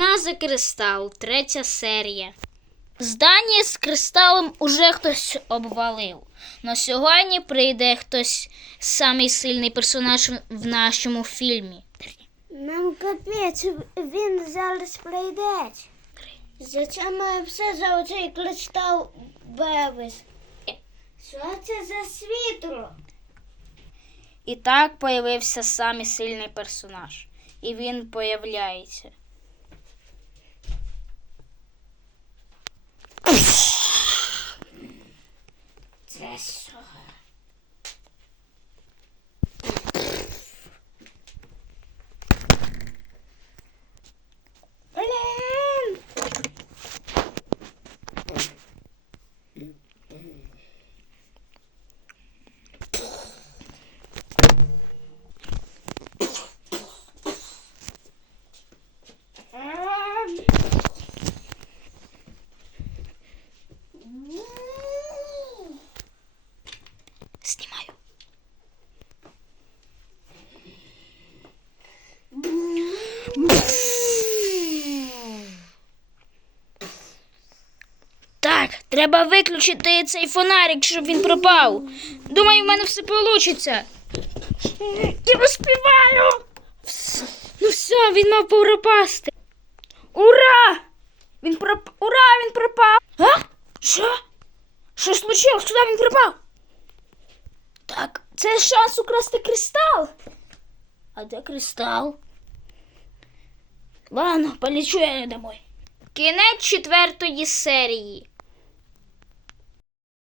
Війна за кристал, третя серія. Здання з кристалом уже хтось обвалив. Но сьогодні прийде хтось самий сильний персонаж в нашому фільмі. Нам капець, він зараз прийде. Зачем все за оцей кристал Бевис? Що це за світло? І так появився самий сильний персонаж. І він появляється. Це що? Блін! Ем. Знімаю. Так, треба виключити цей фонарик, щоб він пропав. Думаю, в мене все вийде. Я. Вс- Ну все, він мав пропасти. Ура! Він проп... Ура, він пропав. А? Що? Що случилось? Куди він пропав? Так, це шанс украсти кристал. А де кристал? Ладно, полечу я домой. Кінець четвертої серії.